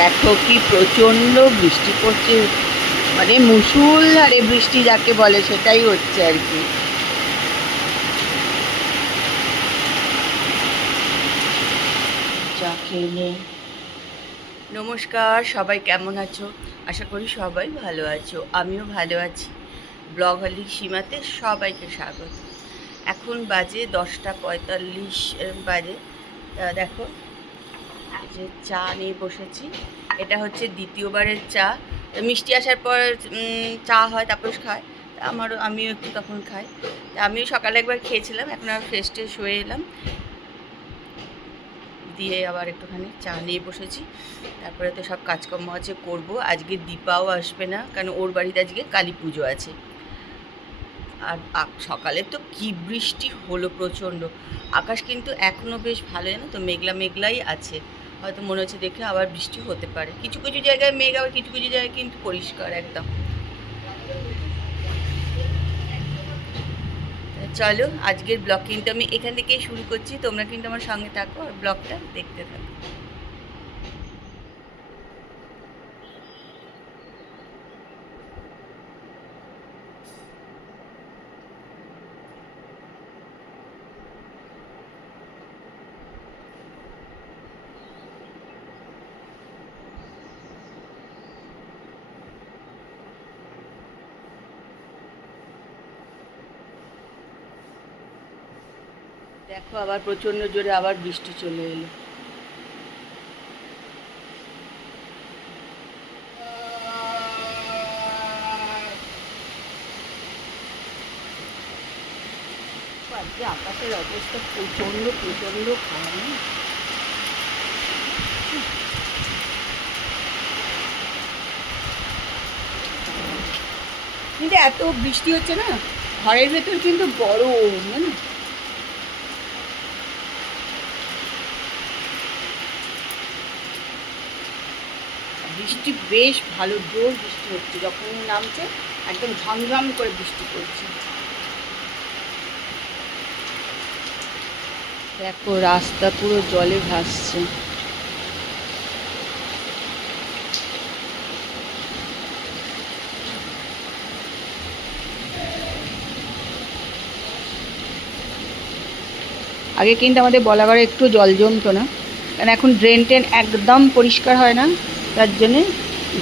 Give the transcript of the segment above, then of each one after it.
দেখো কি প্রচণ্ড বৃষ্টি পড়ছে, মানে মুষলধারে বৃষ্টি যাকে বলে সেটাই হচ্ছে আর কি। চা খেয়ে নমস্কার, সবাই কেমন আছো? আশা করি সবাই ভালো আছো, আমিও ভালো আছি। ব্লগ হলি সীমাতে সবাইকে স্বাগত। এখন বাজে 10:45 বাজে। দেখো এই যে চা নিয়ে বসেছি, এটা হচ্ছে দ্বিতীয়বারের চা। মিষ্টি আসার পর চা হয়, তাপস খায়, আমিও একটু তখন খাই। আমিও সকালে একবার খেয়েছিলাম, এখন আর ফ্রেশ ট্রেশ হয়ে এলাম, দিয়ে আবার একটুখানি চা নিয়ে বসেছি। তারপরে তো সব কাজকর্ম আছে করবো। আজকে দীপাও আসবে না, কারণ ওর বাড়িতে আজকে কালী পুজো আছে। আর সকালে তো কি বৃষ্টি হলো প্রচণ্ড। আকাশ কিন্তু এখনও বেশ ভালো, জানো তো, মেঘলা মেঘলাই আছে। হয়তো মনে হচ্ছে দেখে আবার বৃষ্টি হতে পারে। কিছু কিছু জায়গায় মেঘ, আবার কিছু কিছু জায়গায় কিন্তু পরিষ্কার একদম। চলো, আজকের ব্লগ কিন্তু আমি এখান থেকেই শুরু করছি। তোমরা কিন্তু আমার সঙ্গে থাকো আর ব্লগটা দেখতে থাকো। দেখো আবার প্রচণ্ড জোরে আবার বৃষ্টি চলে এলো। আজকে আকাশের অবস্থা প্রচণ্ড প্রচণ্ড খারাপ না? কিন্তু এত বৃষ্টি হচ্ছে না, ঘরের ভেতর কিন্তু গরম, মানে বৃষ্টি বেশ ভালো জোর বৃষ্টি হচ্ছে, যখন নামছে একদম ঝমঝম করে বৃষ্টি পড়ছে। দেখো রাস্তা পুরো জলে ভাসছে। আগে কিন্তু আমাদের বলাগড়ে একটু জল জমতো না, কারণ এখন ড্রেন টেন একদম পরিষ্কার হয় না, তার জন্যে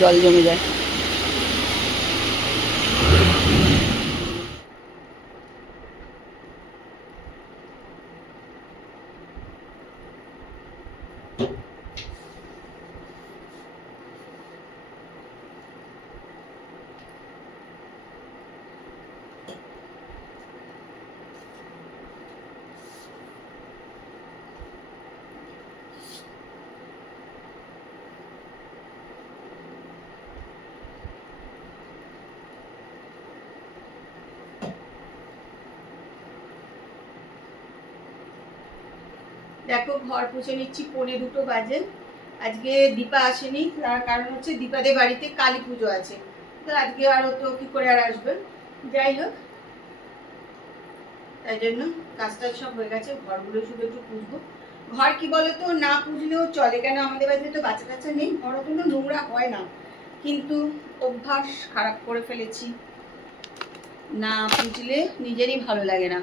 জল জমে যায়। দেখো ঘর পুছে নিচ্ছি, 1:45 বাজে। আজকে দীপা আসেনি, তার কারণ হচ্ছে দীপাদের বাড়িতে কালী পুজো আছে, তো আজকে আর তো কি করে আর আসবে। যাই হোক, তাই জন্য কাজটা সব হয়ে গেছে, ঘরগুলো শুধু একটু পুজবো। ঘর কি বলতো, না পুজলেও চলে, কেন আমাদের বাড়িতে তো বাচ্চা কাচ্চা নেই, ঘর অত নোংরা হয় না, কিন্তু অভ্যাস খারাপ করে ফেলেছি, না পুজলে নিজেরই ভালো লাগে না,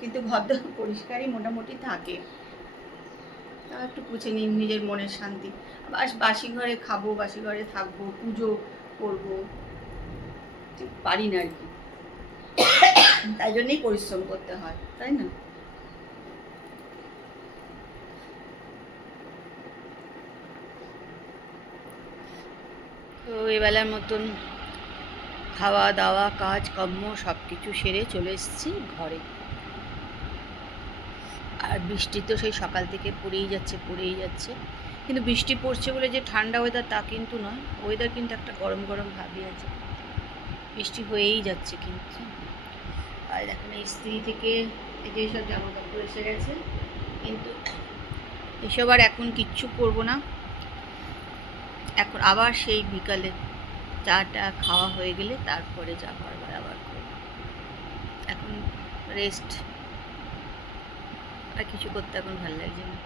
কিন্তু ঘর তো পরিষ্কারই মোটামুটি থাকে। তা একটু পুছে নিই, নিজের মনের শান্তি। বাসি ঘরে খাবো, বাসি ঘরে থাকবো, পুজো করবো, ঠিক পারি না আর কি, তাই জন্যই পরিশ্রম করতে হয়, তাই না? তো এবেলার মতন খাওয়া দাওয়া কাজ কর্ম সব কিছু সেরে চলে এসেছি ঘরে। আর বৃষ্টি তো সেই সকাল থেকে পড়েই যাচ্ছে পড়েই যাচ্ছে, কিন্তু বৃষ্টি পড়ছে বলে যে ঠান্ডা ওয়েদার তা কিন্তু নয়, ওয়েদার কিন্তু একটা গরম গরম ভাবই আছে, বৃষ্টি হয়েই যাচ্ছে কিন্তু। আর এখন ইস্ত্রি থেকে এই সব জামা কাপড় এসে গেছে, কিন্তু এসব আর এখন কিচ্ছু করবো না। এখন আবার সেই বিকালে চাটা খাওয়া হয়ে গেলে তারপরে যা করবার আবার করবো। এখন রেস্ট, আর কিছু করতে এখন ভালো লাগছে না।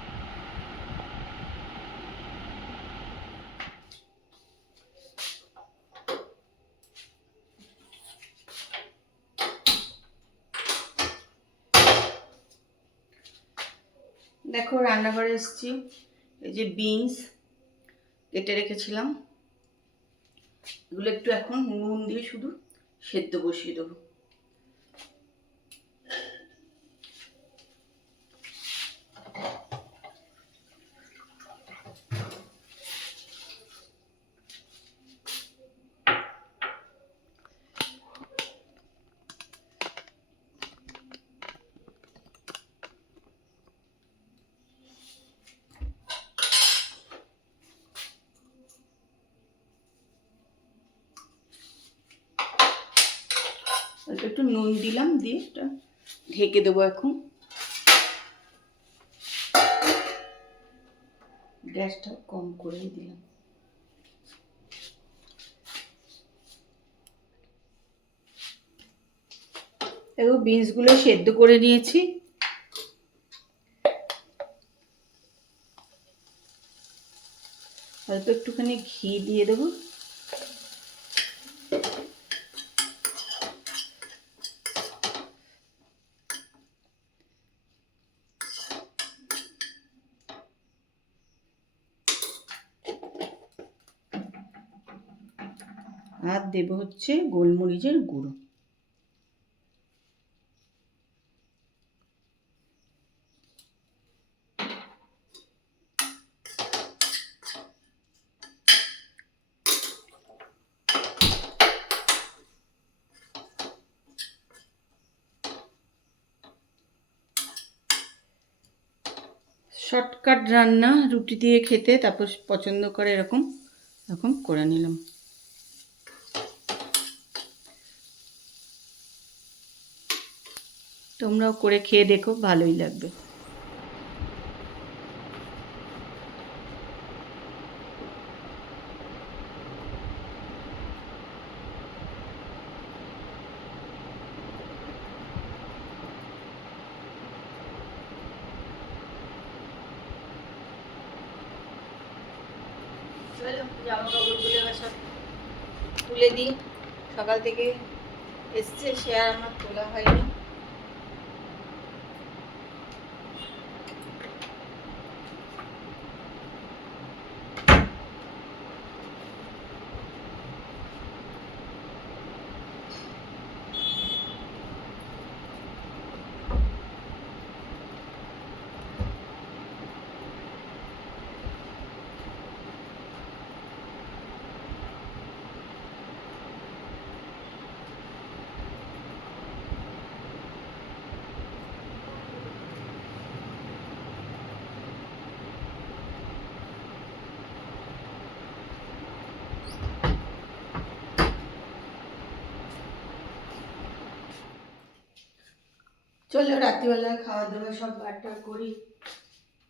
দেখো রান্নাঘরে এসেছি, এই যে বিনস কেটে রেখেছিলাম, এগুলো একটু এখন নুন দিয়ে শুধু সেদ্ধ বসিয়ে দেবো। একটু নুন দিলাম, দিয়ে এটা ঢেকে দেবো। এখন গ্যাসটা কম করেই দিলাম। এবার বিনসগুলো সেদ্ধ করে নিয়েছি, অল্প একটুখানি ঘি দিয়ে দেবো। আর দেব হচ্ছে গোলমরিচের গুঁড়ো। শর্টকাট রান্না, রুটি দিয়ে খেতে তারপর পছন্দ করে এরকম এরকম করে নিলাম। তোমরাও করে খেয়ে দেখো, ভালোই লাগবে। জামা কাপড়গুলো এবার সব তুলে দিই। সকাল থেকে এসছে, সে আর আমার তোলা হয়নি। চলো রাত্রিবেলায় খাওয়া দাওয়া সব বারটা করি,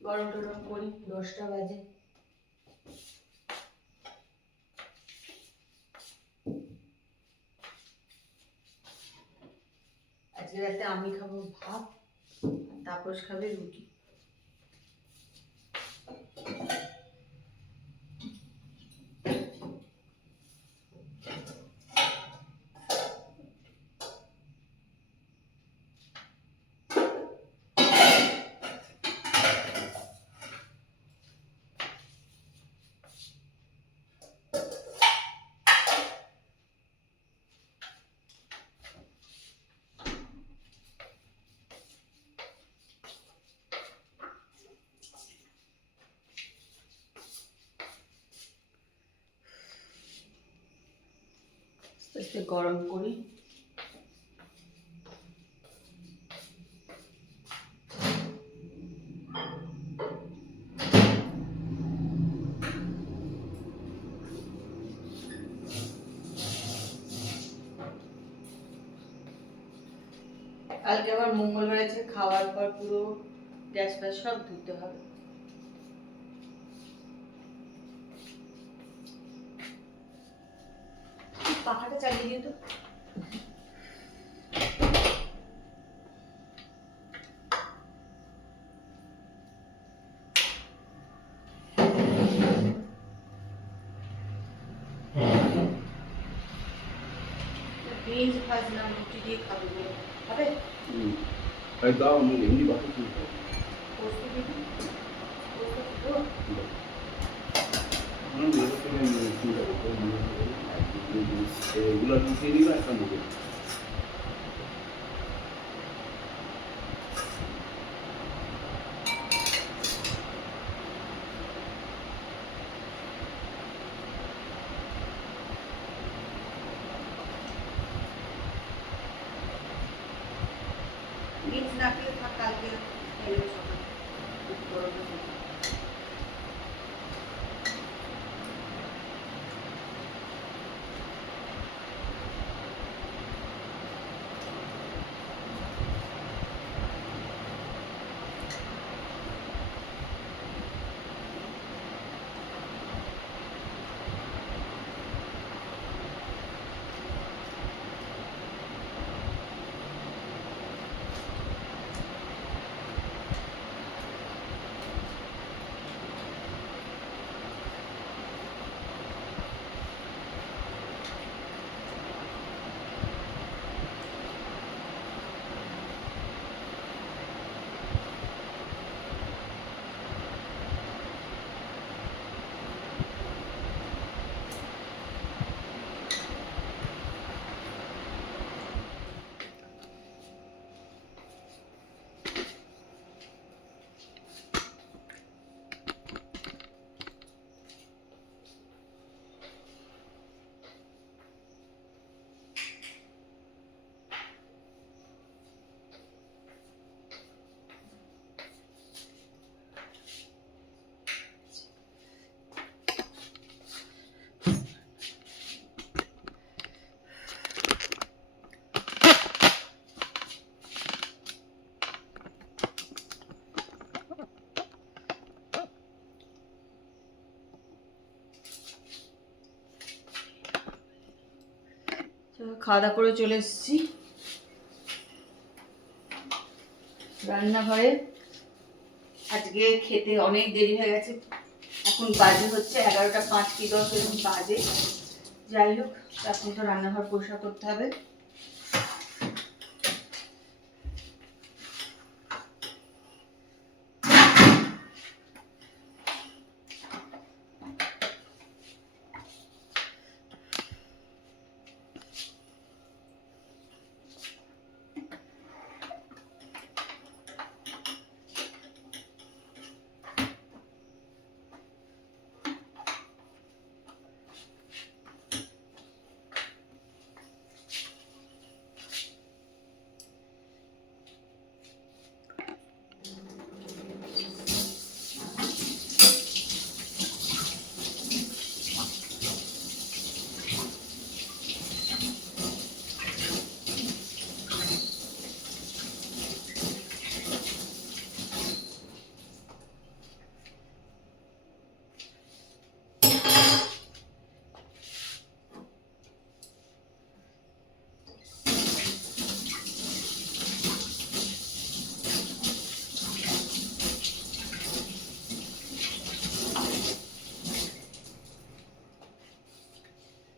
গরম টরম করি। 10টা বাজে। আজকে রাতে আমি খাবো ভাত, তাপস খাবে রুটি। একটু গরম করি। কালকে আবার মঙ্গলবার আছে, খাওয়ার পর পুরো গ্যাস ফ্যাস সব ধুতে হবে। পাখাটা চালিয়ে দিই তো। বিনস ভাজলাম, রুটি দিয়ে খাবো, হবে? দাও আমি এমনি বাকি এগুলো ঢুকিয়ে দিবা একটা মুখে। বীজ না পেলে থাক, কালকে এনে সকাল গরমে থাকে। খাওয়া দাওয়া করে চলে এসেছি রান্নাঘরে। আজকে খেতে অনেক দেরি হয়ে গেছে, এখন বাজে হচ্ছে 11টা 5 কি 10 এরকম বাজে। যাই হোক, এখন তো রান্নাঘর পরিষ্কার করতে হবে।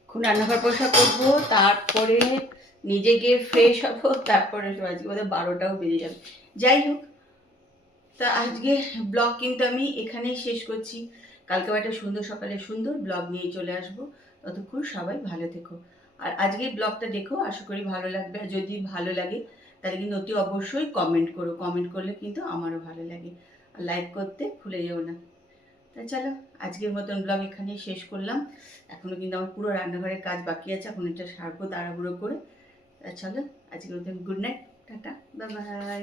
এখন রান্নাঘর পরিষ্কার করবো, তারপরে নিজে গিয়ে ফ্রেশ হবো, তারপরে আজকে বোধহয় 12টাও বেজে যাবে। যাই হোক, তা আজকে ব্লগ কিন্তু আমি এখানেই শেষ করছি। কালকে একটা সুন্দর সকালে সুন্দর ব্লগ নিয়ে চলে আসবো। ততক্ষণ সবাই ভালো থেকো, আর আজকের ব্লগটা দেখো, আশা করি ভালো লাগবে। আর যদি ভালো লাগে তাহলে কিন্তু অতি অবশ্যই কমেন্ট করো, কমেন্ট করলে কিন্তু আমারও ভালো লাগে। আর লাইক করতে ভুলে যেও না। তা চলো, আজকের মতন ব্লগ এখানেই শেষ করলাম। এখনও কিন্তু আমার পুরো রান্নাঘরের কাজ বাকি আছে, এখন এটা সারবো তাড়াহুড়ো করে। তা চলো, আজকের মতন good night, tata, bye bye.